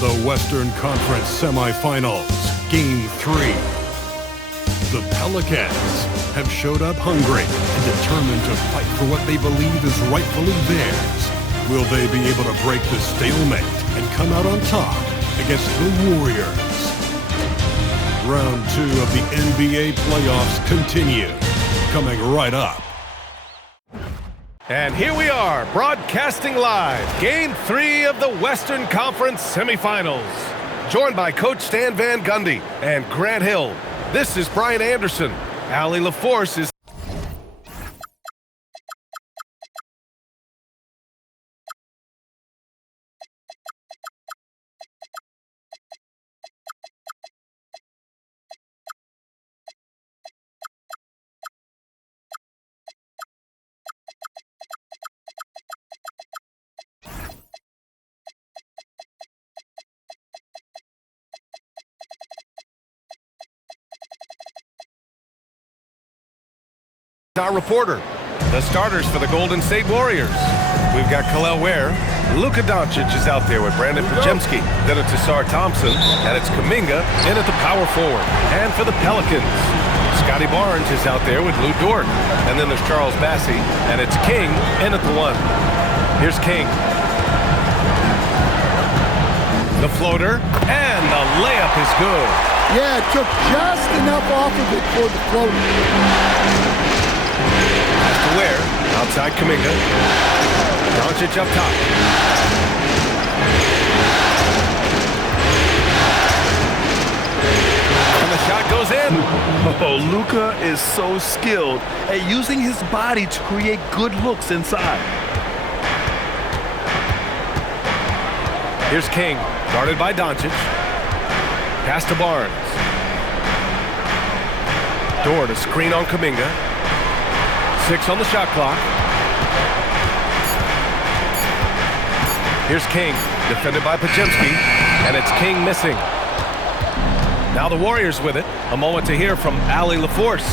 The Western Conference Semifinals, Game 3. The Pelicans have showed up hungry and determined to fight for what they believe is rightfully theirs. Will they be able to break the stalemate and come out on top against the Warriors? Round 2 of the NBA playoffs continue, coming right up. And here we are, broadcasting live, Game 3 of the Western Conference Semifinals. Joined by Coach Stan Van Gundy and Grant Hill. This is Brian Anderson. Allie LaForce is... our reporter. The starters for the Golden State Warriors. We've got Kel'el Ware. Luka Doncic is out there with Brandon Pajemski. Then it's Asar Thompson, and it's Kuminga in at the power forward. And for the Pelicans, Scotty Barnes is out there with Lou Dort. And then there's Charles Bassey, and it's King in at the 1. Here's King. The floater, and the layup is good. Yeah, it took just enough off of it for the floater. Ware, outside Kuminga. Doncic up top. And the shot goes in. Oh, Luka is so skilled at using his body to create good looks inside. Here's King, guarded by Doncic. Pass to Barnes. Dort, a screen on Kuminga. 6 on the shot clock. Here's King, defended by Pajemski, and it's King missing. Now the Warriors with it. A moment to hear from Allie LaForce.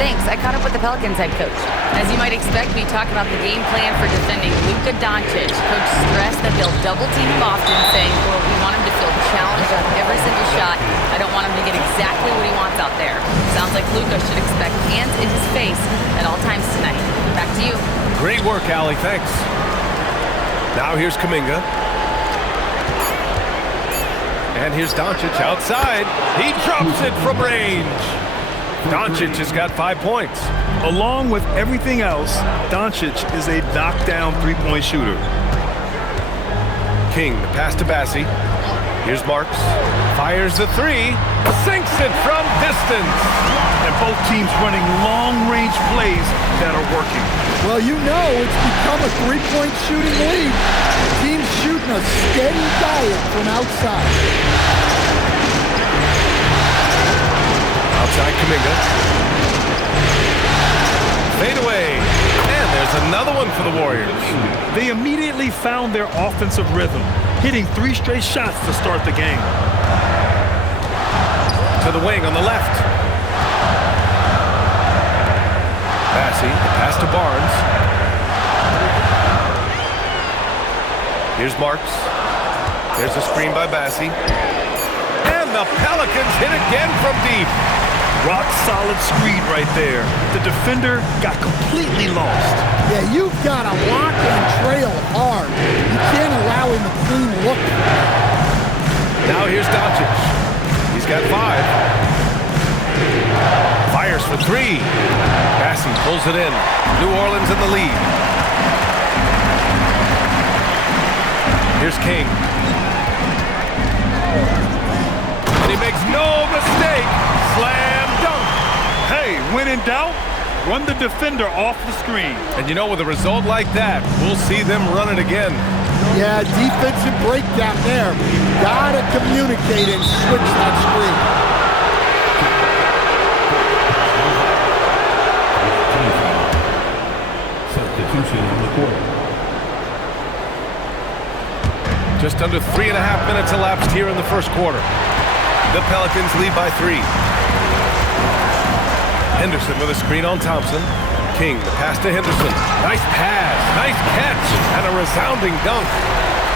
Thanks. I caught up with the Pelicans head coach. As you might expect, we talked about the game plan for defending Luka Doncic. Coach stressed that they'll double team him often, saying, well, we want him to feel challenged on every single shot. I don't want him to get exactly what he wants out there. Sounds like Luka should expect hands in his face at all times tonight. Back to you. Great work, Allie. Thanks. Now here's Kuminga. And here's Doncic outside. He drops it from range. Doncic has got 5 points. Along with everything else, Doncic is a knockdown three-point shooter. King, the pass to Bassey. Here's Marks. Fires the 3. Sinks it from distance. And both teams running long-range plays that are working. Well, you know it's become a three-point shooting league. Teams shooting a steady diet from outside. Outside Kuminga. Fade away. And there's another one for the Warriors. They immediately found their offensive rhythm, hitting 3 straight shots to start the game. To the wing on the left. Bassey, pass to Barnes. Here's Marks. There's a screen by Bassey. And the Pelicans hit again from deep. Rock solid screen right there. The defender got completely lost. Yeah, you've got to lock and trail hard. You can't allow him a clean look. Now here's Doncic. He's got 5. Fires for 3. Bassey pulls it in. New Orleans in the lead. Here's King. And he makes no mistake. Slam dunk. Hey, when in doubt, run the defender off the screen. And you know, with a result like that, we'll see them run it again. Yeah, defensive breakdown there. Got to communicate and switch that screen. Substitution on the court. Just under 3.5 minutes elapsed here in the first quarter. The Pelicans lead by 3. Henderson with a screen on Thompson. King, the pass to Henderson. Nice pass, nice catch, and a resounding dunk.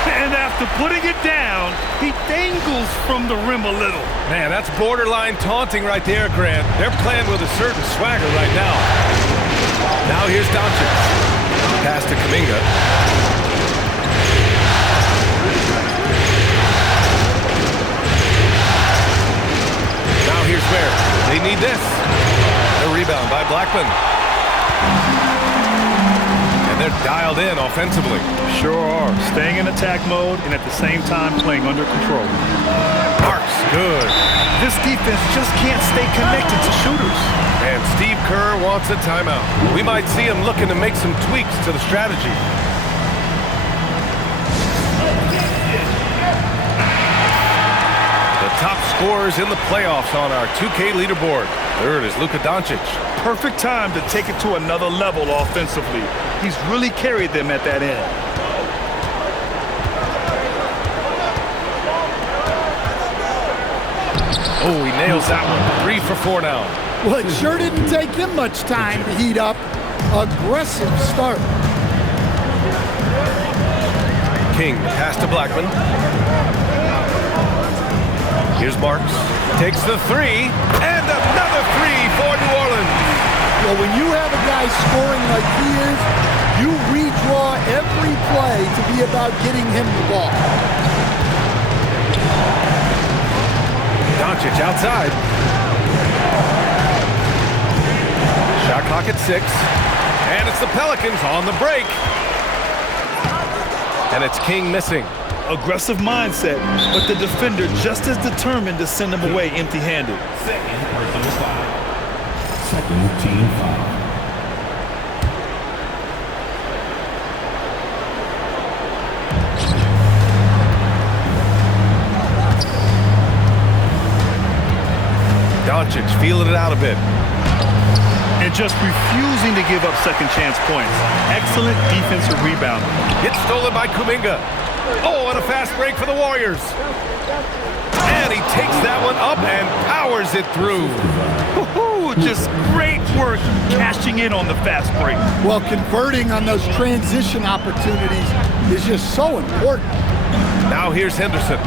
And after putting it down, he dangles from the rim a little. Man, that's borderline taunting right there, Grant. They're playing with a certain swagger right now. Now here's Doncic. Pass to Kuminga. Now here's where they need this. A rebound by Blackman. And they're dialed in offensively. Sure are. Staying in attack mode and at the same time playing under control. Marks, good. This defense just can't stay connected to shooters. And Steve Kerr wants a timeout. We might see him looking to make some tweaks to the strategy. The top scorers in the playoffs on our 2K leaderboard. Third is Luka Doncic. Perfect time to take it to another level offensively. He's really carried them at that end. Oh, he nails that one. 3 for 4 now. Well, it sure didn't take him much time to heat up. Aggressive start. King, pass to Blackman. Here's Marks. Takes the 3, and another 3 for New Orleans. Well, when you have a guy scoring like he is, you redraw every play to be about getting him the ball. Doncic outside. Shot clock at 6. And it's the Pelicans on the break. And it's King missing. Aggressive mindset, but the defender just as determined to send him away empty-handed. Second team foul. Doncic feeling it out a bit. And just refusing to give up second chance points. Excellent defensive rebound. It's stolen by Kuminga. Oh, and a fast break for the Warriors. And he takes that one up and powers it through. Just great work cashing in on the fast break. Well, converting on those transition opportunities is just so important. Now here's Henderson.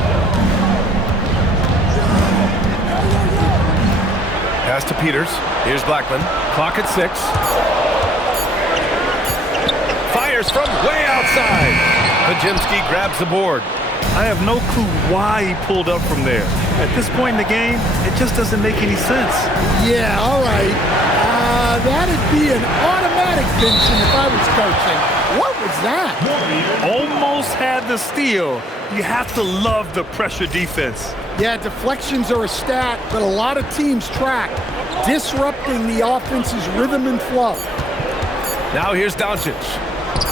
Pass to Peters. Here's Blackman. Clock at 6. Fires from way outside. Pajemski grabs the board. I have no clue why he pulled up from there. At this point in the game, it just doesn't make any sense. Yeah, all right. That'd be an automatic benching if I was coaching. What was that? Almost had the steal. You have to love the pressure defense. Yeah, deflections are a stat, but a lot of teams track, disrupting the offense's rhythm and flow. Now here's Doncic.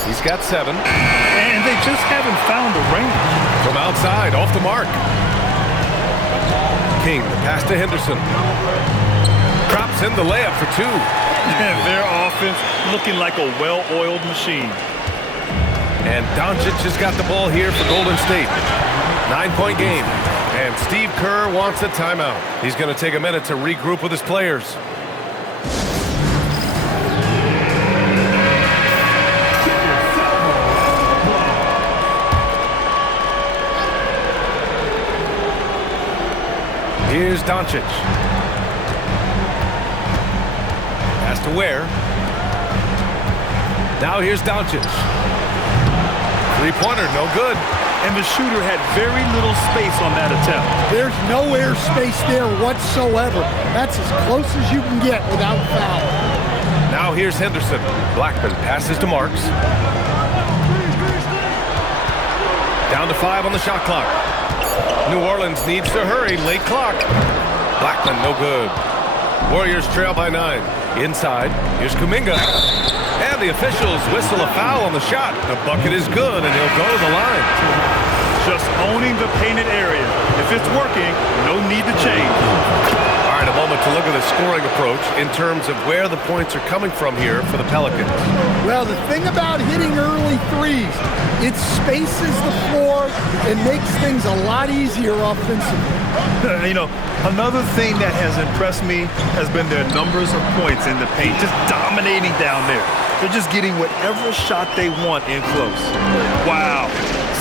He's got 7. And they just haven't found the range. From outside, off the mark. King, the pass to Henderson. Drops in the layup for 2. And their offense looking like a well-oiled machine. And Doncic has got the ball here for Golden State. 9-point game. And Steve Kerr wants a timeout. He's going to take a minute to regroup with his players. Here's Doncic. Pass to Ware. Now here's Doncic. Three-pointer, no good. And the shooter had very little space on that attempt. There's no air space there whatsoever. That's as close as you can get without foul. Now here's Henderson. Blackman passes to Marks. Down to 5 on the shot clock. New Orleans needs to hurry. Late clock. Blackman, no good. Warriors trail by 9. Inside, here's Kuminga. And the officials whistle a foul on the shot. The bucket is good, and he'll go to the line. Just owning the painted area. If it's working, no need to change. All right, a moment to look at the scoring approach in terms of where the points are coming from here for the Pelicans. Well, the thing about hitting early threes, it spaces the floor and makes things a lot easier offensively. You know, another thing that has impressed me has been their numbers of points in the paint, just dominating down there. They're just getting whatever shot they want in close. Wow.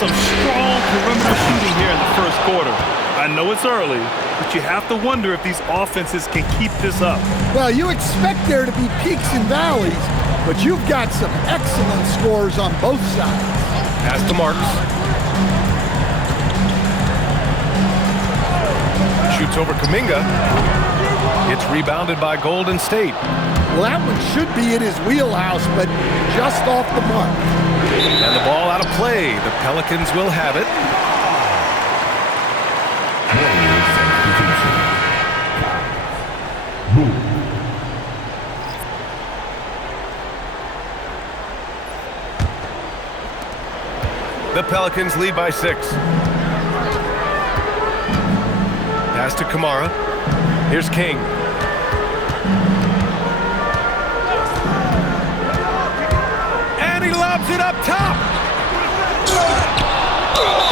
some strong perimeter shooting here in the first quarter. I know it's early, but you have to wonder if these offenses can keep this up. Well, you expect there to be peaks and valleys, but you've got some excellent scores on both sides. Pass to Marks. Shoots over Kuminga. It's rebounded by Golden State. Well, that one should be in his wheelhouse, but just off the mark. And the ball out of play. The Pelicans will have it. The Pelicans lead by 6. Pass to Kamara. Here's King. And he lobs it up top.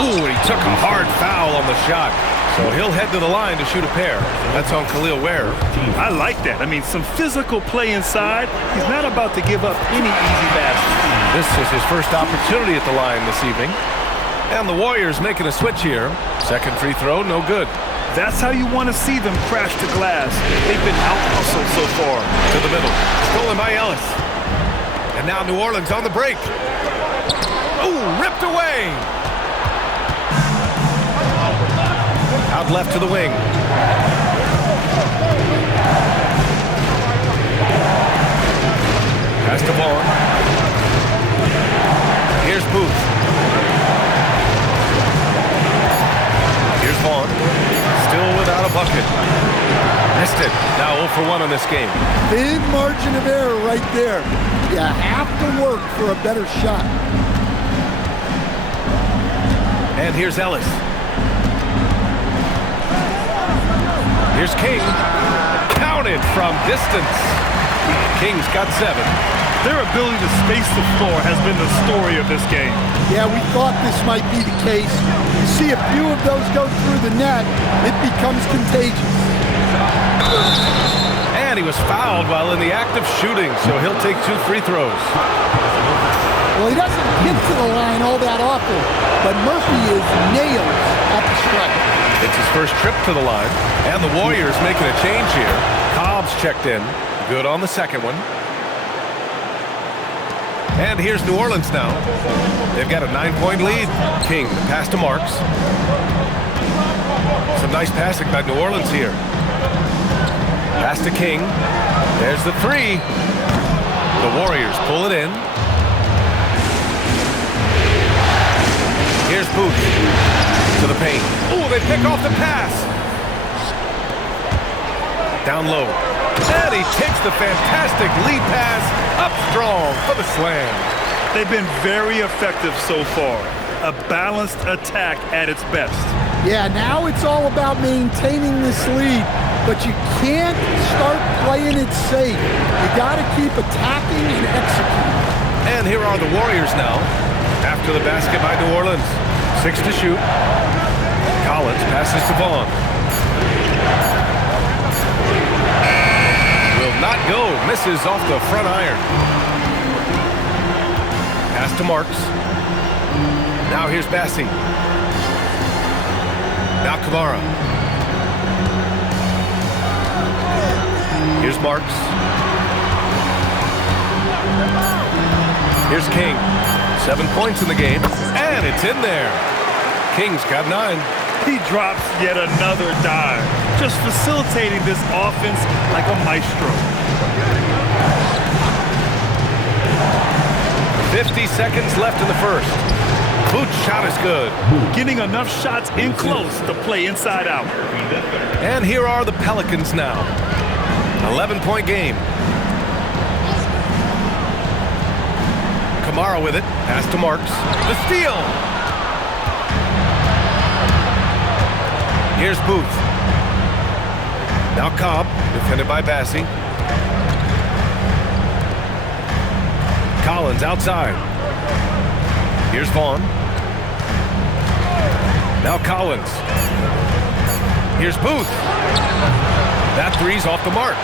Ooh, and he took a hard foul on the shot. So he'll head to the line to shoot a pair. That's on Khalil Ware. I like that. I mean, some physical play inside. He's not about to give up any easy baskets. This is his first opportunity at the line this evening. And the Warriors making a switch here. Second free throw, no good. That's how you want to see them crash the glass. They've been out-hustled so far. To the middle. Stolen by Ellis. And now New Orleans on the break. Ooh, ripped away. Out left to the wing. Pass to Vaughn. Here's Booth. Here's Vaughn. Still without a bucket. Missed it. Now 0 for 1 on this game. Thin margin of error right there. You have to work for a better shot. And here's Ellis. Here's King. Counted from distance. King's got 7. Their ability to space the floor has been the story of this game. Yeah, we thought this might be the case. You see a few of those go through the net, it becomes contagious. And he was fouled while in the act of shooting, so he'll take 2 free throws. Well, he doesn't get to the line all that often, but Murphy is nailed at the strike. It's his first trip to the line, and the Warriors making a change here. Cobb's checked in. Good on the second one. And here's New Orleans now. They've got a 9-point lead. King, the pass to Marks. Some nice passing by New Orleans here. Pass to King. There's the 3. The Warriors pull it in. Here's Booth to the paint. Ooh, they pick off the pass. Down low. And he takes the fantastic lead pass up strong for the slam. They've been very effective so far. A balanced attack at its best. Yeah, now it's all about maintaining this lead, but you can't start playing it safe. You got to keep attacking and executing. And here are the Warriors now. After the basket by New Orleans. 6 to shoot. Collins passes to Vaughn. Will not go. Misses off the front iron. Pass to Marks. Now here's Bassie. Now Kamara. Here's Marks. Here's King. 7 points in the game. And it's in there. King's got 9. He drops yet another dive, just facilitating this offense like a maestro. 50 seconds left in the first. Booth's shot is good. Getting enough shots in close to play inside out. And here are the Pelicans now. 11-point game. Kamara with it. Pass to Marks. The steal. Here's Booth. Now Cobb, defended by Bassie. Collins outside. Here's Vaughn. Now Collins. Here's Booth. That three's off the mark.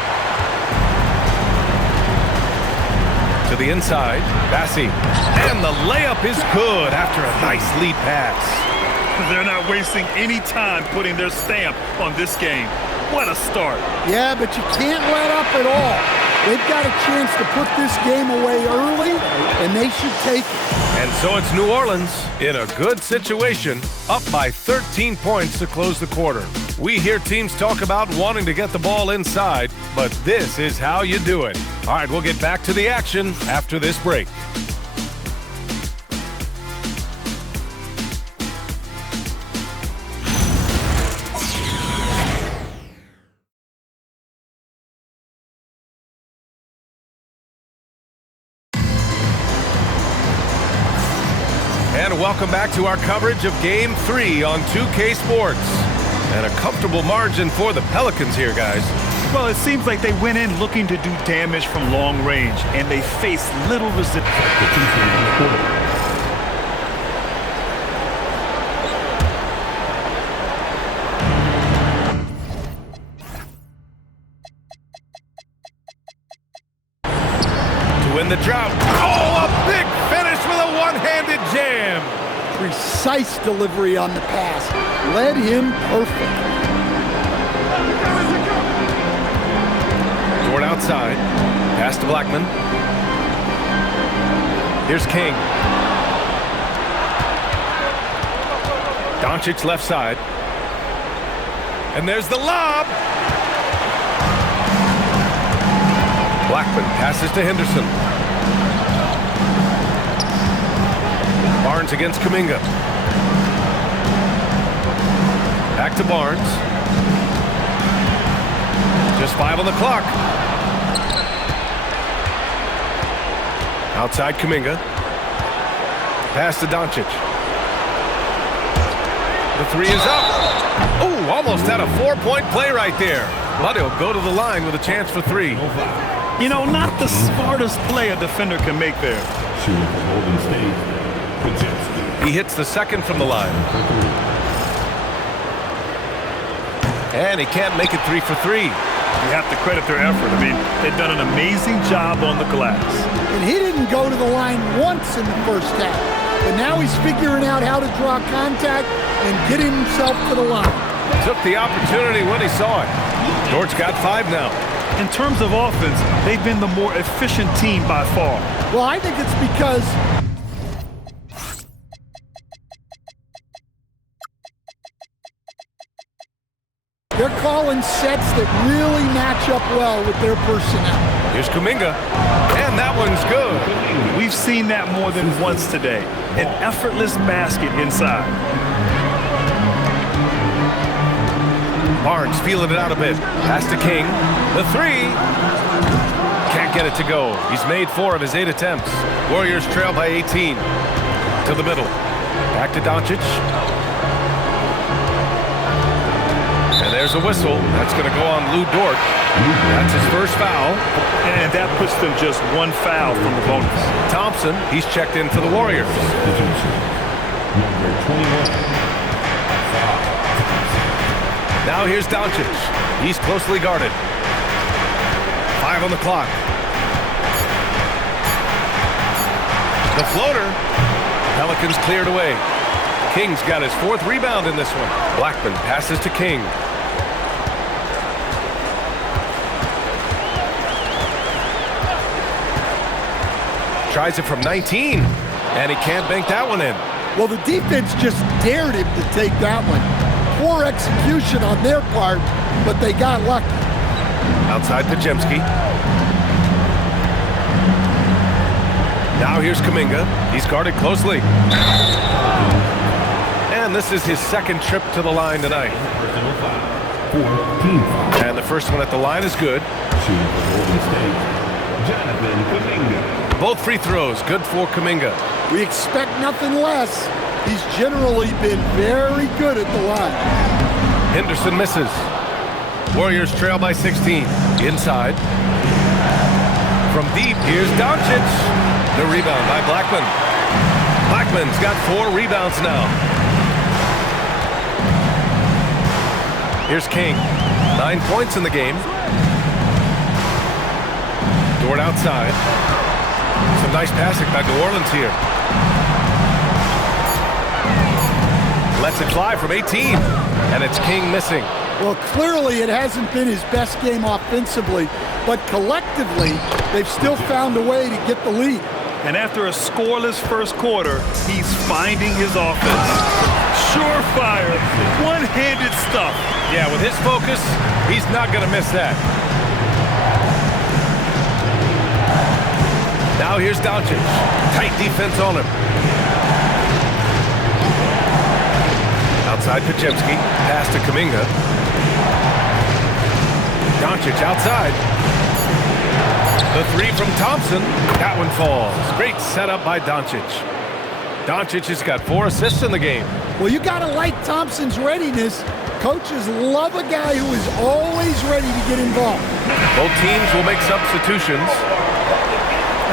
To the inside, Bassi. And the layup is good after a nice lead pass. They're not wasting any time putting their stamp on this game. What a start. Yeah, but you can't let up at all. They've got a chance to put this game away early, and they should take it. And so it's New Orleans in a good situation, up by 13 points to close the quarter. We hear teams talk about wanting to get the ball inside, but this is how you do it. All right, we'll get back to the action after this break. And welcome back to our coverage of Game 3 on 2K Sports. And a comfortable margin for the Pelicans here, guys. Well, it seems like they went in looking to do damage from long range, and they faced little resistance. To win the drought. Oh, a big finish with a one-handed jam. Precise delivery on the pass. Led him perfect. Dort outside. Pass to Blackman. Here's King. Doncic left side. And there's the lob. Blackman passes to Henderson. Barnes against Kuminga. Back to Barnes. Just 5 on the clock. Outside Kuminga. Pass to Doncic. The three is up. Oh, almost had a 4-point play right there. But he'll go to the line with a chance for 3. You know, not the smartest play a defender can make there. He hits the second from the line. And he can't make it 3 for 3. You have to credit their effort. I mean, they've done an amazing job on the glass. And he didn't go to the line once in the first half. But now he's figuring out how to draw contact and get himself to the line. Took the opportunity when he saw it. Dort's got 5 now. In terms of offense, they've been the more efficient team by far. Well, I think it's because they're calling sets that really match up well with their personnel. Here's Kuminga, and that one's good. We've seen that more than once today. An effortless basket inside. Barnes feeling it out a bit. Pass to King. The 3. Can't get it to go. He's made 4 of his 8 attempts. Warriors trail by 18. To the middle. Back to Doncic. And there's a whistle. That's going to go on Lou Dort. That's his first foul. And that puts them just 1 foul from the bonus. Thompson, he's checked in for the Warriors. Number 21. Now here's Doncic. He's closely guarded. 5 on the clock. The floater. Pelicans cleared away. King's got his 4th rebound in this one. Blackman passes to King. Tries it from 19, and he can't bank that one in. Well, the defense just dared him to take that one. Poor execution on their part, but they got lucky. Outside Pajemski. Now here's Kuminga. He's guarded closely. And this is his 2nd trip to the line tonight. And the first one at the line is good. Both free throws good for Kuminga. We expect nothing less. He's generally been very good at the line. Henderson misses. Warriors trail by 16. Inside. From deep, here's Doncic. The rebound by Blackman. Blackman's got 4 rebounds now. Here's King. 9 points in the game. Dort outside. Some nice passing by New Orleans here. Lets it fly from 18, and it's King missing. Well, clearly it hasn't been his best game offensively, but collectively, they've still found a way to get the lead. And after a scoreless first quarter, he's finding his offense. Surefire, one-handed stuff. Yeah, with his focus, he's not going to miss that. Now here's Doncic. Tight defense on him. Outside Podziemski. Pass to Kuminga. Doncic outside. The three from Thompson. That one falls. Great setup by Doncic. Doncic has got 4 assists in the game. Well, you got to like Thompson's readiness. Coaches love a guy who is always ready to get involved. Both teams will make substitutions.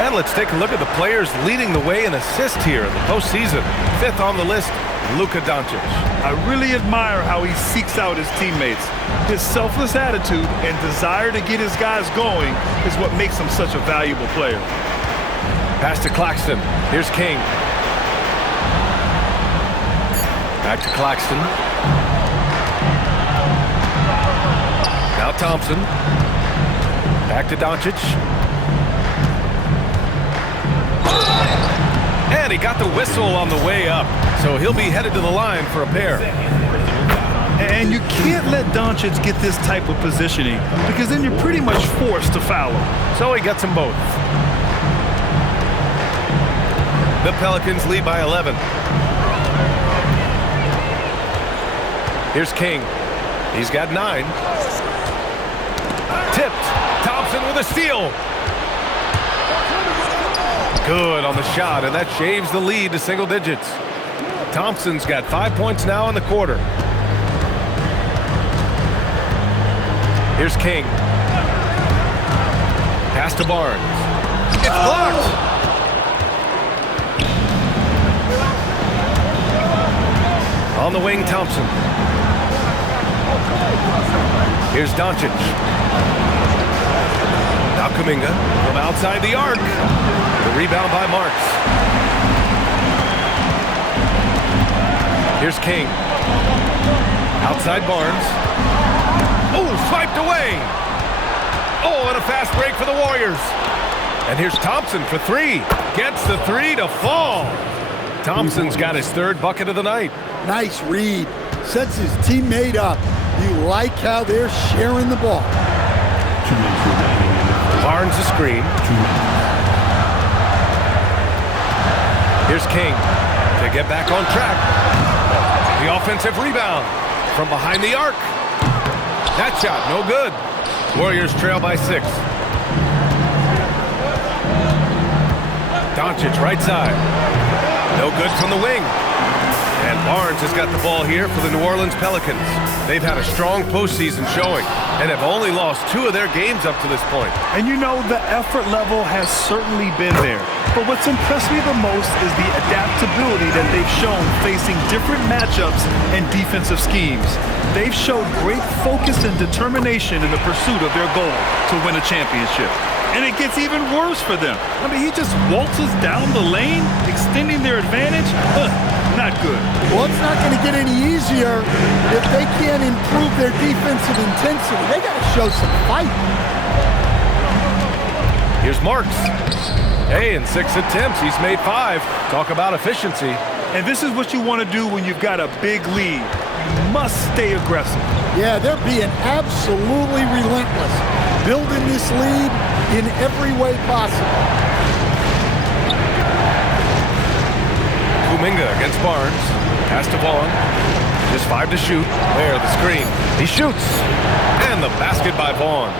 And let's take a look at the players leading the way in assists here in the postseason. 5th on the list, Luka Doncic. I really admire how he seeks out his teammates. His selfless attitude and desire to get his guys going is what makes him such a valuable player. Pass to Claxton. Here's King. Back to Claxton. Now Thompson. Back to Doncic. And he got the whistle on the way up, so he'll be headed to the line for a pair. And you can't let Doncic get this type of positioning because then you're pretty much forced to foul him. So he gets them both. The Pelicans lead by 11. Here's King. He's got 9. Tipped. Thompson with a steal. Good on the shot, and that shaves the lead to single digits. Thompson's got 5 points now in the quarter. Here's King. Pass to Barnes. It's blocked. On the wing, Thompson. Here's Doncic. Now Kuminga from outside the arc. The rebound by Marks. Here's King. Outside Barnes. Oh, swiped away. Oh, and a fast break for the Warriors. And here's Thompson for 3. Gets the 3 to fall. Thompson's got his 3rd bucket of the night. Nice read. Sets his teammate up. You like how they're sharing the ball. Barnes the screen. Here's King to get back on track. The offensive rebound from behind the arc. That shot, no good. Warriors trail by 6. Doncic right side. No good from the wing. And Barnes has got the ball here for the New Orleans Pelicans. They've had a strong postseason showing and have only lost 2 of their games up to this point. And you know, the effort level has certainly been there. But what's impressed me the most is the adaptability that they've shown facing different matchups and defensive schemes. They've showed great focus and determination in the pursuit of their goal to win a championship. And it gets even worse for them. I mean, he just waltzes down the lane, extending their advantage. Not good. Well, it's not going to get any easier if they can't improve their defensive intensity. They got to show some fight. Here's Marks. Hey, in 6 attempts, he's made 5. Talk about efficiency. And this is what you want to do when you've got a big lead. You must stay aggressive. Yeah, they're being absolutely relentless, building this lead in every way possible. Kuminga against Barnes. Pass to Vaughn. Just 5 to shoot. There, the screen. He shoots. And the basket by Vaughn.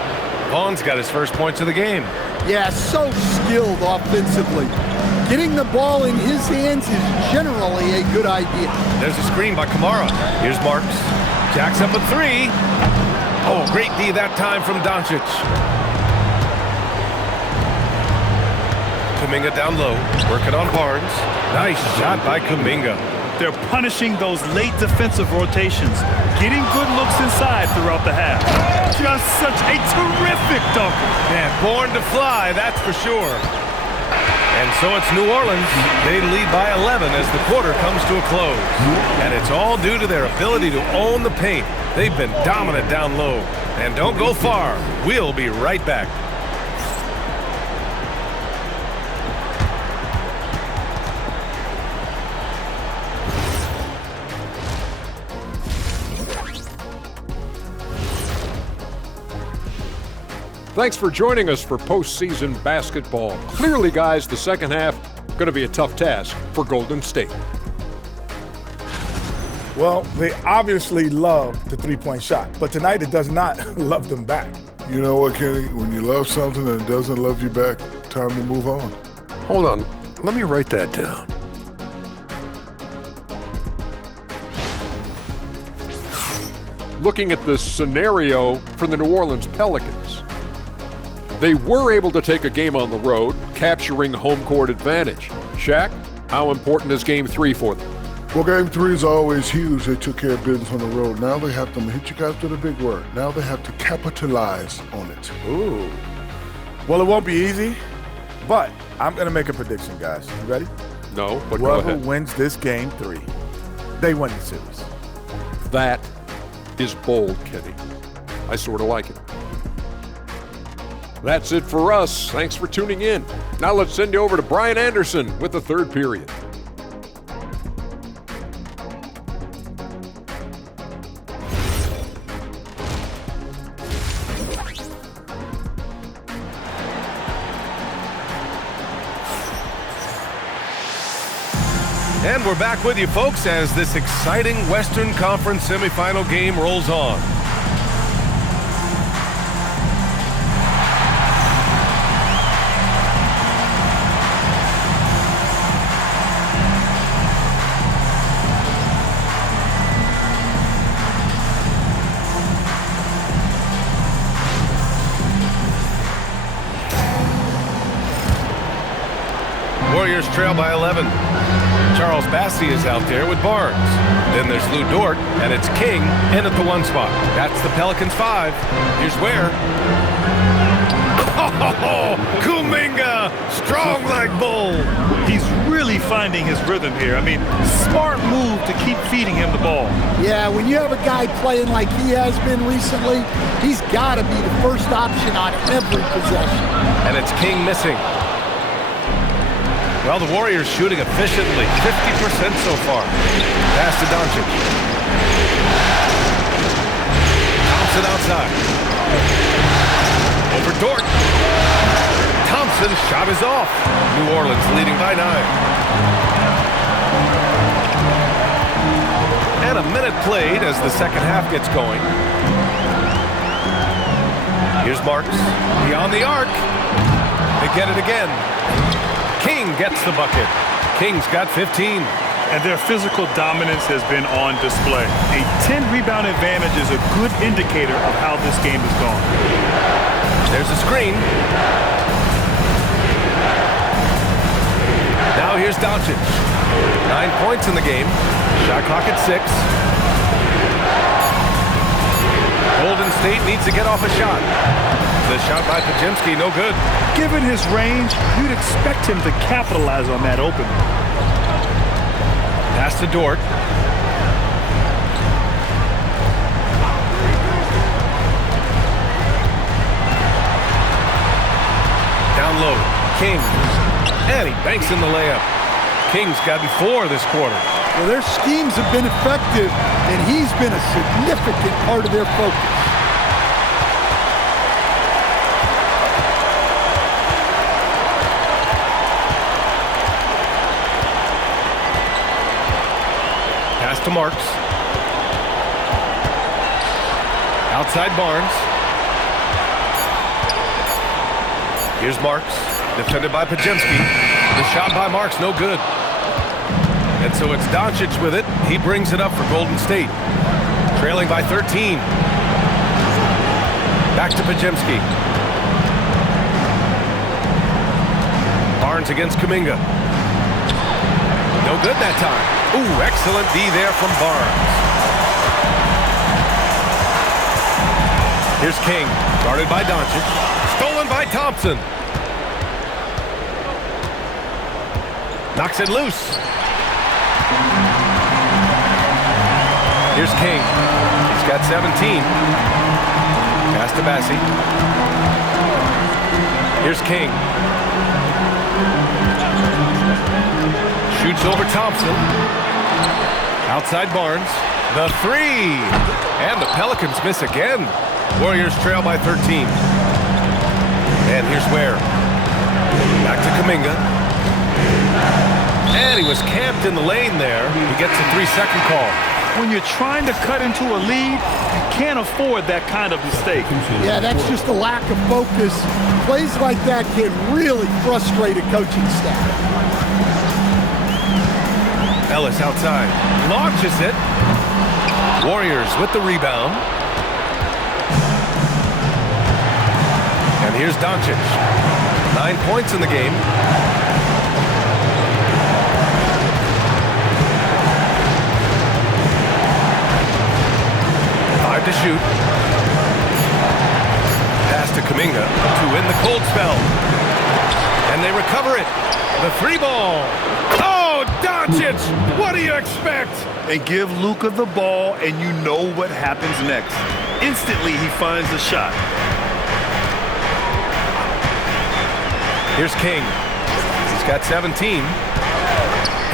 Vaughn's got his first points of the game. Yeah, so skilled offensively. Getting the ball in his hands is generally a good idea. There's a screen by Kamara. Here's Marks. Jacks up a 3. Oh, great D that time from Doncic. Kuminga down low, working on Barnes. Nice shot by Kuminga. They're punishing those late defensive rotations, getting good looks inside throughout the half. Just such a terrific dunker. Man, born to fly, that's for sure. And so it's New Orleans. They lead by 11 as the quarter comes to a close. And it's all due to their ability to own the paint. They've been dominant down low. And don't go far. We'll be right back. Thanks for joining us for postseason basketball. Clearly, guys, the second half going to be a tough task for Golden State. Well, they obviously love the three-point shot, but tonight it does not love them back. You know what, Kenny? When you love something and it doesn't love you back, time to move on. Hold on. Let me write that down. Looking at the scenario for the New Orleans Pelicans, they were able to take a game on the road, capturing home court advantage. Shaq, how important is Game 3 for them? Well, Game 3 is always huge. They took care of business on the road. Now they have to hit you guys with a big word. Now they have to capitalize on it. Ooh. Well, it won't be easy, but I'm going to make a prediction, guys. You ready? No, but go Whoever ahead. wins this Game 3, they win the series. That is bold, Kenny. I sort of like it. That's it for us. Thanks for tuning in. Now let's send you over to Brian Anderson with the third period. And we're back with you, folks, as this exciting Western Conference semifinal game rolls on. Warriors trail by 11. Charles Bassey is out there with Barnes. Then there's Lou Dort, and it's King in at the 1 spot. That's the Pelicans 5. Here's Ware. Oh, Kuminga, strong like bull. He's really finding his rhythm here. I mean, smart move to keep feeding him the ball. Yeah, when you have a guy playing like he has been recently, he's got to be the first option on every possession. And it's King missing. Well, the Warriors shooting efficiently, 50% so far. Pass to Doncic. Thompson outside. Over Dort. Thompson's shot is off. New Orleans leading by 9. And a minute played as the second half gets going. Here's Marks. Beyond the arc. They get it again. King gets the bucket. King's got 15. And their physical dominance has been on display. A 10-rebound advantage is a good indicator of how this game has gone. There's a screen. Now here's Doncic. 9 points in the game. Shot clock at 6. Golden State needs to get off a shot. The shot by Pajemski, no good. Given his range, you'd expect him to capitalize on that opening. Pass to Dort. Down low, King. And he banks in the layup. King's gotten 4 this quarter. Well, their schemes have been effective, and he's been a significant part of their focus. Pass to Marks. Outside Barnes. Here's Marks. Defended by Pajemski. The shot by Marks, no good. And so it's Doncic with it. He brings it up for Golden State. Trailing by 13. Back to Pajemski. Barnes against Kuminga. No good that time. Ooh, excellent D there from Barnes. Here's King. Guarded by Doncic. Stolen by Thompson. Knocks it loose. Here's King. He's got 17. Pass to Bassi. Here's King. Shoots over Thompson. Outside Barnes. The three. And the Pelicans miss again. Warriors trail by 13. And here's Ware. Back to Kuminga. And he was camped in the lane there. He gets a 3-second call. When you're trying to cut into a lead, you can't afford that kind of mistake. Yeah, that's just a lack of focus. Plays like that can really frustrate a coaching staff. Ellis outside. Launches it. Warriors with the rebound. And here's Doncic. 9 points in the game. To shoot. Pass to Kuminga to win the cold spell. And they recover it. The three ball. Oh, Doncic! What do you expect? And give Luka the ball, and you know what happens next. Instantly, he finds the shot. Here's King. He's got 17.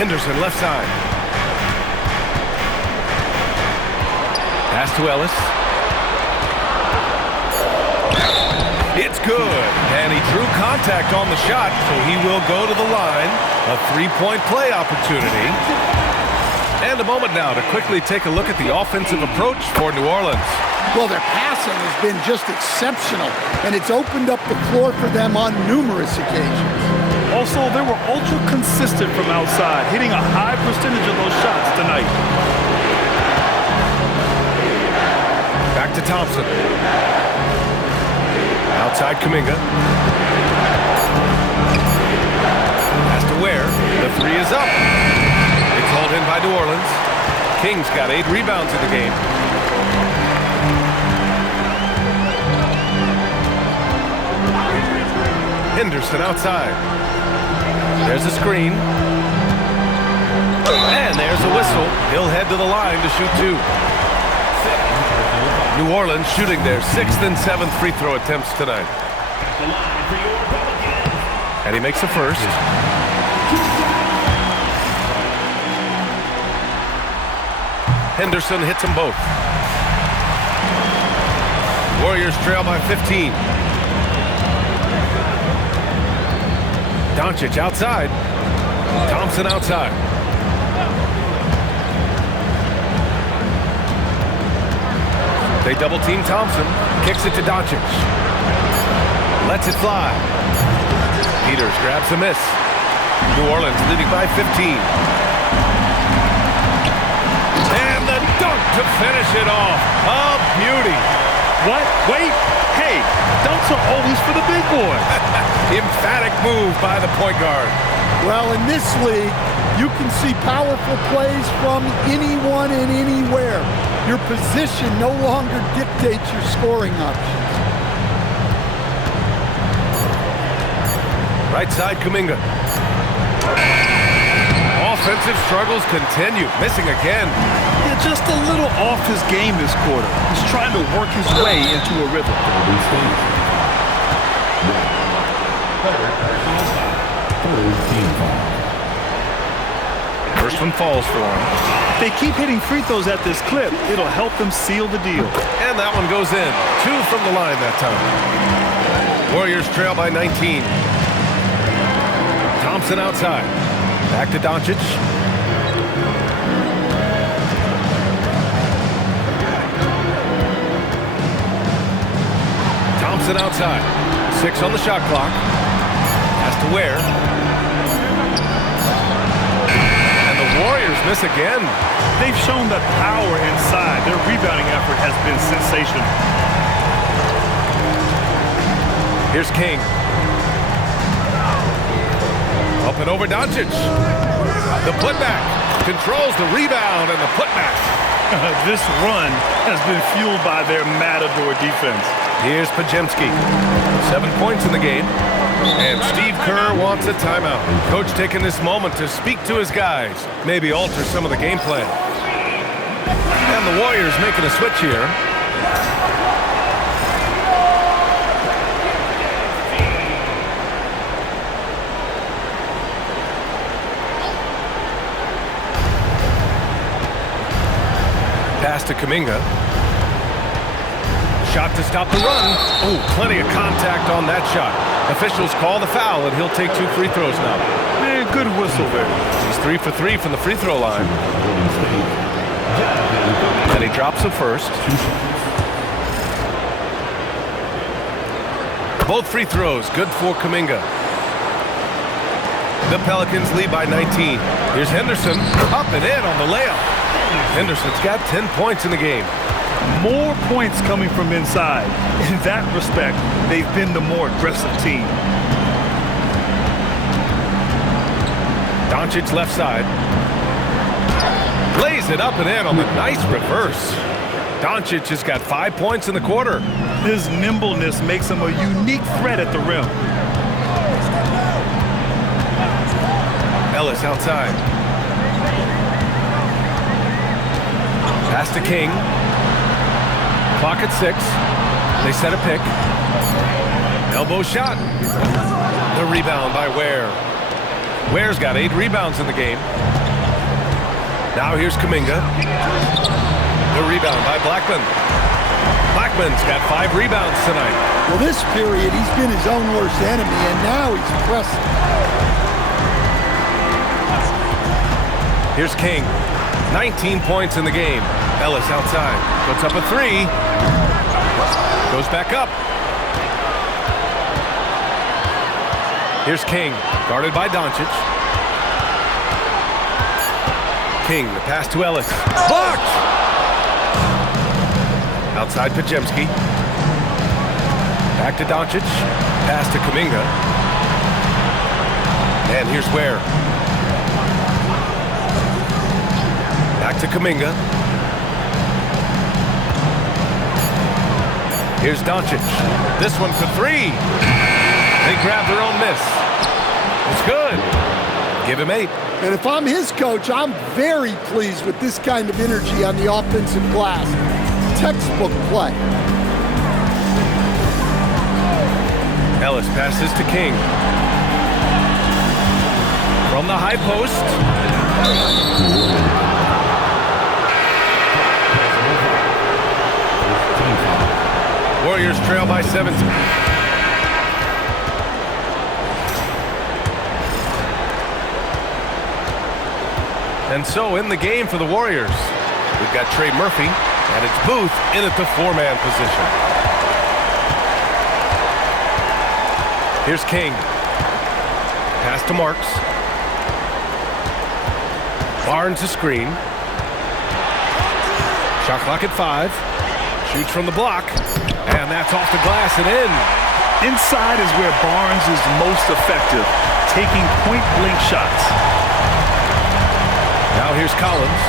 Henderson left side. Pass to Ellis. It's good. And he drew contact on the shot, so he will go to the line. A three-point play opportunity. And a moment now to quickly take a look at the offensive approach for New Orleans. Well, their passing has been just exceptional, and it's opened up the floor for them on numerous occasions. Also, they were ultra consistent from outside, hitting a high percentage of those shots tonight. Back to Thompson. Outside Kuminga. Pass to Ware. The three is up. It's hauled in by New Orleans. King's got 8 rebounds in the game. Henderson outside. There's a screen. And there's a whistle. He'll head to the line to shoot 2. New Orleans shooting their 6th and 7th free throw attempts tonight. And he makes the first. Henderson hits them both. Warriors trail by 15. Doncic outside. Thompson outside. They double-team Thompson. Kicks it to Doncic. Lets it fly. Peters grabs the miss. New Orleans leading by 15. And the dunk to finish it off. A beauty. What? Wait. Hey, dunks are always for the big boy. Emphatic move by the point guard. Well, in this league, you can see powerful plays from anyone and anywhere. Your position no longer dictates your scoring options. Right side, Kuminga. Offensive struggles continue. Missing again. Yeah, just a little off his game this quarter. He's trying to work his way into a rhythm. First one falls for him. If they keep hitting free throws at this clip, it'll help them seal the deal. And that one goes in. 2 from the line that time. Warriors trail by 19. Thompson outside. Back to Doncic. Thompson outside. 6 on the shot clock. Has to Ware. And the Warriors miss again. They've shown that power inside. Their rebounding effort has been sensational. Here's King. Up and over Doncic. The putback. Controls the rebound and the putback. This run has been fueled by their Matador defense. Here's Pajemski. 7 points in the game. And Steve Kerr wants a timeout. Coach taking this moment to speak to his guys, maybe alter some of the game plan. And the Warriors making a switch here. Pass to Kuminga. Shot to stop the run. Oh, plenty of contact on that shot. Officials call the foul, and he'll take 2 free throws now. Man, good whistle there. He's 3 for 3 from the free throw line. And he drops the first. Both free throws, good for Kuminga. The Pelicans lead by 19. Here's Henderson, up and in on the layup. Henderson's got 10 points in the game. More points coming from inside. In that respect, they've been the more aggressive team. Doncic left side. Lays it up and in on the nice reverse. Doncic has got 5 points in the quarter. His nimbleness makes him a unique threat at the rim. Ellis outside. Pass to King. Clock at 6. They set a pick. Elbow shot. The rebound by Ware. Ware's got 8 rebounds in the game. Now here's Kuminga. The rebound by Blackman. Blackman's got 5 rebounds tonight. Well, this period, he's been his own worst enemy, and now he's pressing. Here's King. 19 points in the game. Ellis outside. Puts up a 3. Goes back up. Here's King. Guarded by Doncic. King, the pass to Ellis. Blocked! Outside Pajemski. Back to Doncic. Pass to Kuminga. And here's Ware. Back to Kuminga. Here's Doncic. This one for 3. They grab their own miss. It's good. Give him 8. And if I'm his coach, I'm very pleased with this kind of energy on the offensive glass. Textbook play. Ellis passes to King. From the high post. Warriors trail by 17. And so in the game for the Warriors, we've got Trey Murphy, and it's Booth in at the 4-man position. Here's King. Pass to Marks. Barnes a screen. Shot clock at 5. Shoots from the block. And that's off the glass and in. Inside is where Barnes is most effective, taking point-blank shots. Now here's Collins.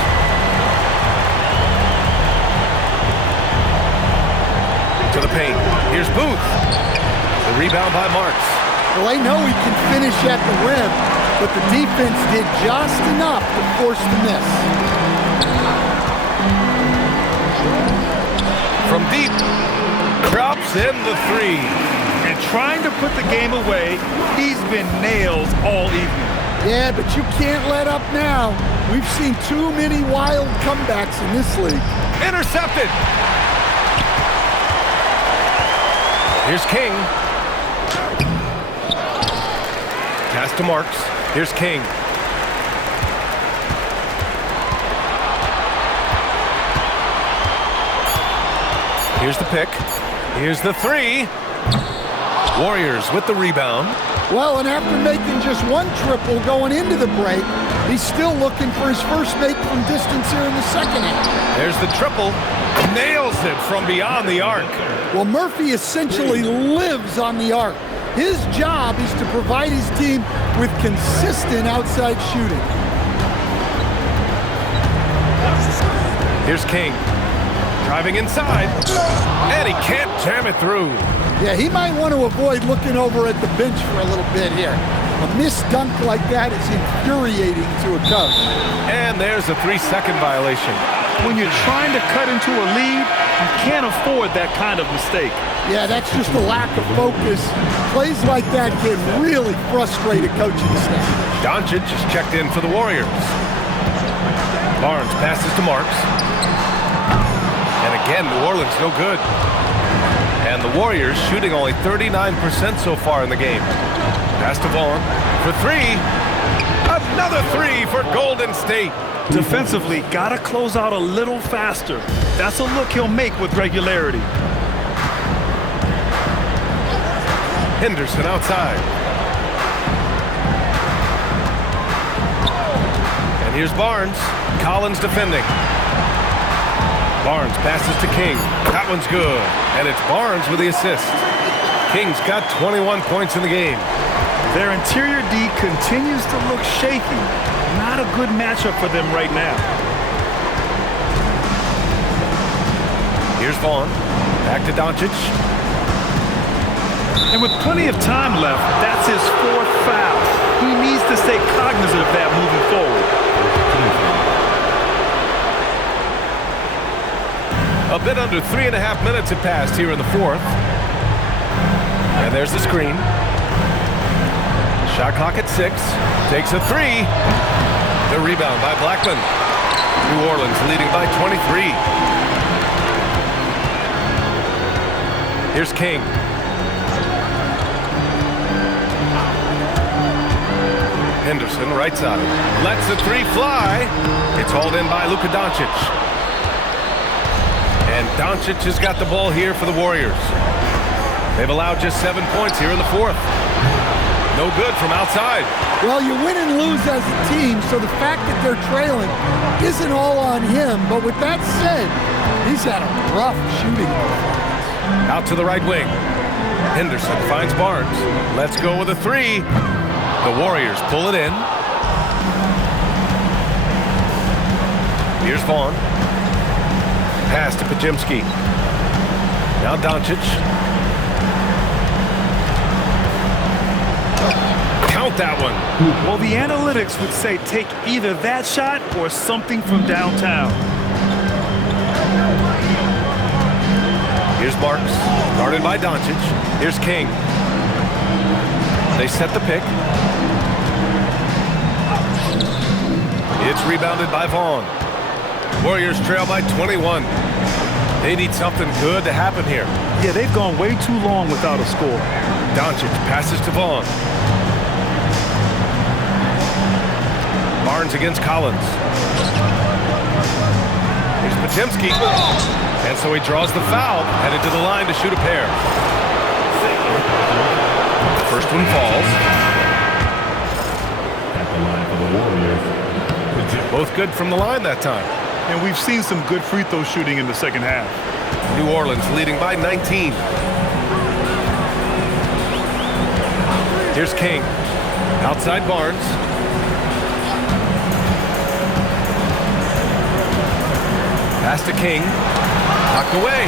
To the paint. Here's Booth. The rebound by Marks. Well, I know he can finish at the rim, but the defense did just enough to force the miss. From deep. Drops in the 3. And trying to put the game away, he's been nailed all evening. Yeah, but you can't let up now. We've seen too many wild comebacks in this league. Intercepted. Here's King. Pass to Marks. Here's King. Here's the pick. Here's the 3. Warriors with the rebound. Well, and after making just one triple going into the break, he's still looking for his first make from distance here in the second half. There's the triple. Nails it from beyond the arc. Well, Murphy essentially lives on the arc. His job is to provide his team with consistent outside shooting. Here's King. Driving inside. And he can't jam it through. Yeah, he might want to avoid looking over at the bench for a little bit here. A missed dunk like that is infuriating to a coach. And there's a 3-second violation. When you're trying to cut into a lead, you can't afford that kind of mistake. Yeah, that's just a lack of focus. Plays like that can really frustrate a coaching staff. Doncic is checked in for the Warriors. Barnes passes to Marks. And again, New Orleans no good. And the Warriors shooting only 39% so far in the game. Pass to Vaughn for three. Another three for Golden State. Defensively, gotta close out a little faster. That's a look he'll make with regularity. Henderson outside. And here's Barnes. Collins defending. Barnes passes to King. That one's good. And it's Barnes with the assist. King's got 21 points in the game. Their interior D continues to look shaky. Not a good matchup for them right now. Here's Vaughn. Back to Doncic. And with plenty of time left, that's his 4th foul. He needs to stay cognizant of that moving forward. A bit under 3.5 minutes have passed here in the 4th. And there's the screen. Shot clock at 6. Takes a 3. The rebound by Blackman. New Orleans leading by 23. Here's King. Henderson, right side. Lets the 3 fly. It's hauled in by Luka Doncic. And Doncic has got the ball here for the Warriors. They've allowed just 7 points here in the 4th. No good from outside. Well, you win and lose as a team, so the fact that they're trailing isn't all on him. But with that said, he's had a rough shooting performance. Out to the right wing. Henderson finds Barnes. Let's go with a 3. The Warriors pull it in. Here's Vaughn. Pass to Pajemski. Now Doncic. Count that one. Well, the analytics would say take either that shot or something from downtown. Here's Marks, guarded by Doncic. Here's King. They set the pick. It's rebounded by Vaughn. Warriors trail by 21. They need something good to happen here. Yeah, they've gone way too long without a score. Doncic passes to Vaughn. Barnes against Collins. Here's Pajemski. And so he draws the foul, headed to the line to shoot a pair. First one falls. At the line for the Warriors. Both good from the line that time. And we've seen some good free throw shooting in the second half. New Orleans leading by 19. Here's King. Outside Barnes. Pass to King. Knocked away.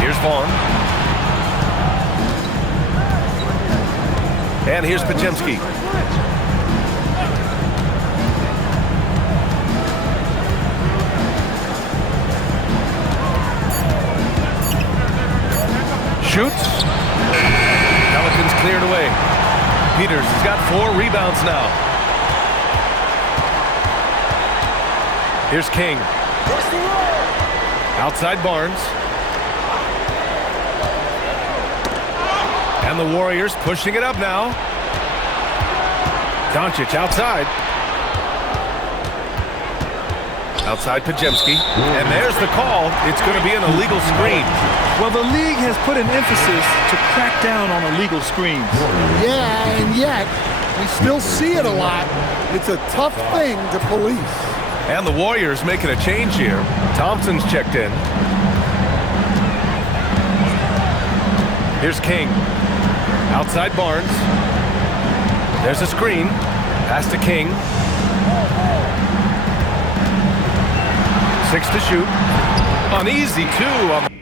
Here's Vaughn. And here's Pajemski. Shoots. Pelicans cleared away. Peters has got 4 rebounds now. Here's King. Outside Barnes. And the Warriors pushing it up now. Doncic outside. Outside Pajemski. And there's the call. It's going to be an illegal screen. Well, the league has put an emphasis to crack down on illegal screens. Yeah, and yet we still see it a lot. It's a tough thing to police. And the Warriors making a change here. Thompson's checked in. Here's King. Outside Barnes. There's a screen. Pass to King. 6 to shoot. An easy two on the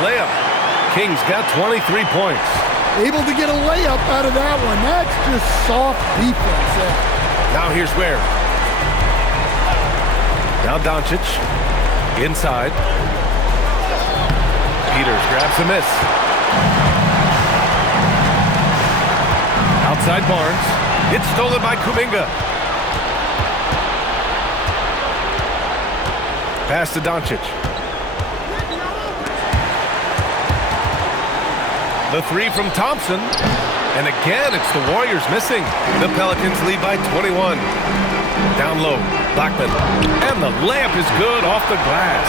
layup. Kings got 23 points. Able to get a layup out of that one. That's just soft defense there. Now here's Ware. Now Doncic. Inside. Peters grabs a miss. Outside Barnes. It's stolen by Kuminga. Pass to Doncic. The three from Thompson. And again, it's the Warriors missing. The Pelicans lead by 21. Down low, Blackman. And the layup is good off the glass.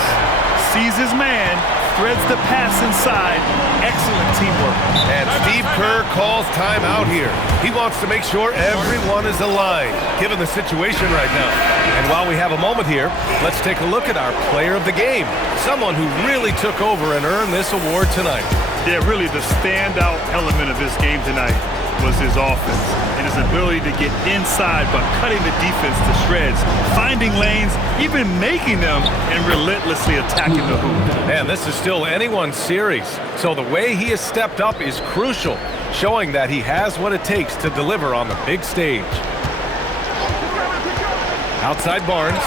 Sees his man, threads the pass inside. Excellent teamwork. And Steve Kerr calls timeout here. He wants to make sure everyone is aligned, given the situation right now. And while we have a moment here, let's take a look at our player of the game. Someone who really took over and earned this award tonight. Yeah, really the standout element of this game tonight was his offense and his ability to get inside but cutting the defense to shreds, finding lanes, even making them, and relentlessly attacking the hoop. Man, this is still anyone's series, so the way he has stepped up is crucial, showing that he has what it takes to deliver on the big stage. Outside Barnes.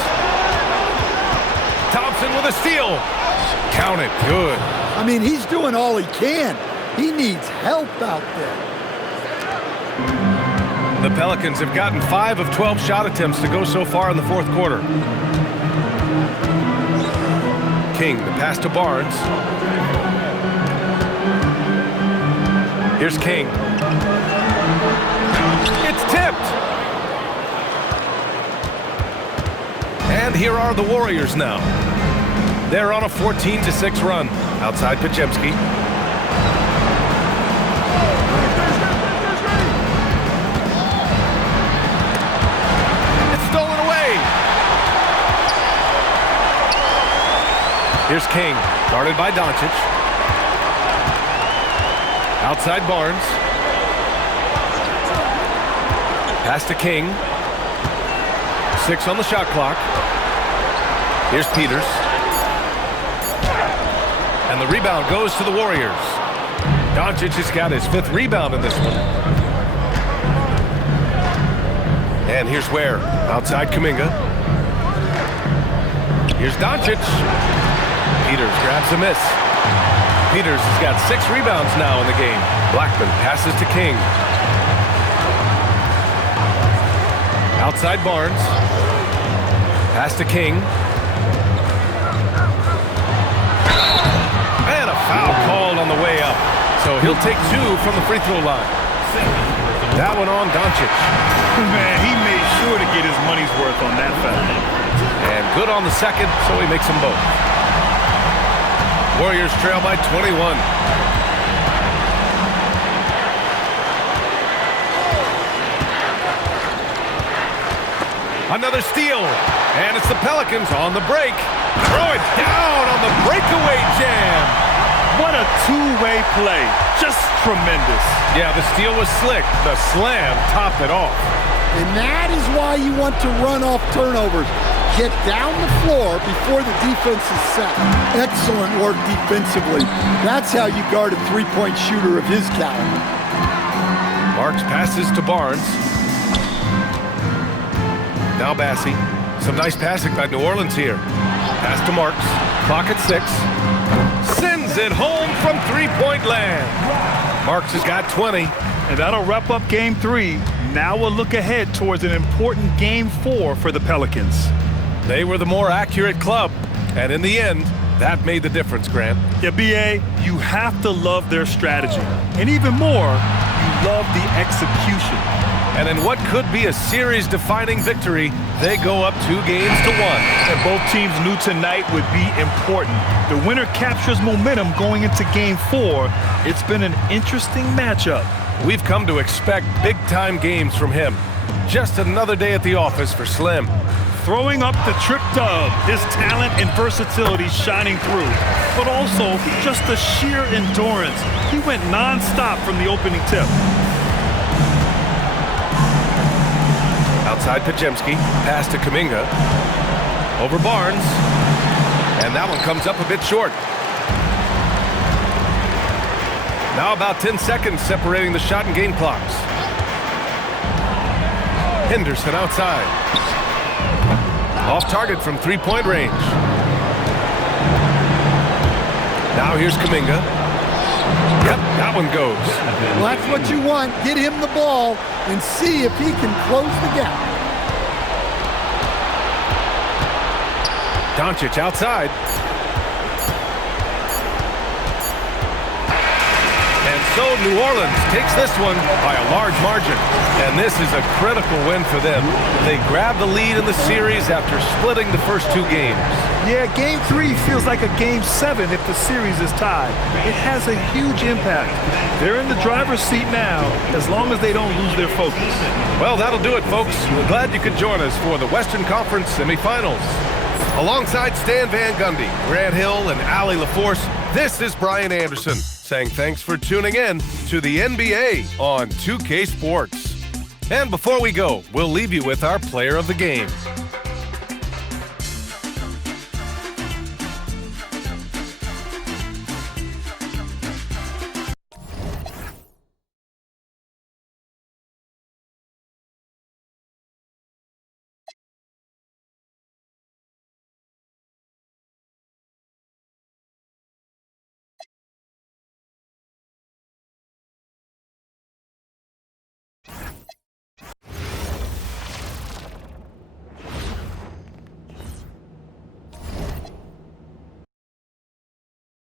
Thompson with a steal. Count it. Good. I mean, he's doing all he can. He needs help out there. The Pelicans have gotten 5 of 12 shot attempts to go so far in the fourth quarter. King, the pass to Barnes. Here's King. It's tipped. And here are the Warriors now. They're on a 14-6 run. Outside Pajemski. It's stolen away. Here's King, guarded by Doncic. Outside Barnes. Pass to King. 6 on the shot clock. Here's Peters. And the rebound goes to the Warriors. Doncic has got his 5th rebound in this one. And here's Ware. Outside Kuminga. Here's Doncic. Peters grabs a miss. Peters has got 6 rebounds now in the game. Blackman passes to King. Outside Barnes. Pass to King. And a foul called on the way up. So he'll take 2 from the free throw line. That one on Doncic. Man, he made sure to get his money's worth on that foul. And good on the second, so he makes them both. Warriors trail by 21. Another steal. And it's the Pelicans on the break. Throw it down on the breakaway jam. What a two-way play. Just tremendous. Yeah, the steal was slick. The slam topped it off. And that is why you want to run off turnovers. Get down the floor before the defense is set. Excellent work defensively. That's how you guard a three-point shooter of his caliber. Marks passes to Barnes. Now Bassey. Some nice passing by New Orleans here. Pass to Marks. Clock at 6. Sends it home from three-point land. Marks has got 20. And that'll wrap up Game 3. Now we'll look ahead towards an important Game 4 for the Pelicans. They were the more accurate club, and in the end, that made the difference, Grant. Yeah, B.A., you have to love their strategy. And even more, you love the execution. And in what could be a series-defining victory, they go up 2 games to 1. And both teams knew tonight would be important. The winner captures momentum going into Game 4. It's been an interesting matchup. We've come to expect big-time games from him. Just another day at the office for Slim. Throwing up the trip dub, his talent and versatility shining through, but also just the sheer endurance. He went non-stop from the opening tip. Outside Pajemski, pass to Kuminga. Over Barnes. And that one comes up a bit short. Now about 10 seconds separating the shot and game clocks. Henderson outside. Off target from three-point range. Now here's Kuminga. Yep, that one goes. Well, that's what you want. Get him the ball and see if he can close the gap. Doncic outside. And so New Orleans takes this one by a large margin. And this is a critical win for them. They grab the lead in the series after splitting the first 2 games. Yeah, Game 3 feels like a Game 7 if the series is tied. It has a huge impact. They're in the driver's seat now, as long as they don't lose their focus. Well, that'll do it, folks. We're glad you could join us for the Western Conference semifinals. Alongside Stan Van Gundy, Grant Hill, and Allie LaForce, this is Brian Anderson saying thanks for tuning in to the NBA on 2K Sports. And before we go, we'll leave you with our player of the game.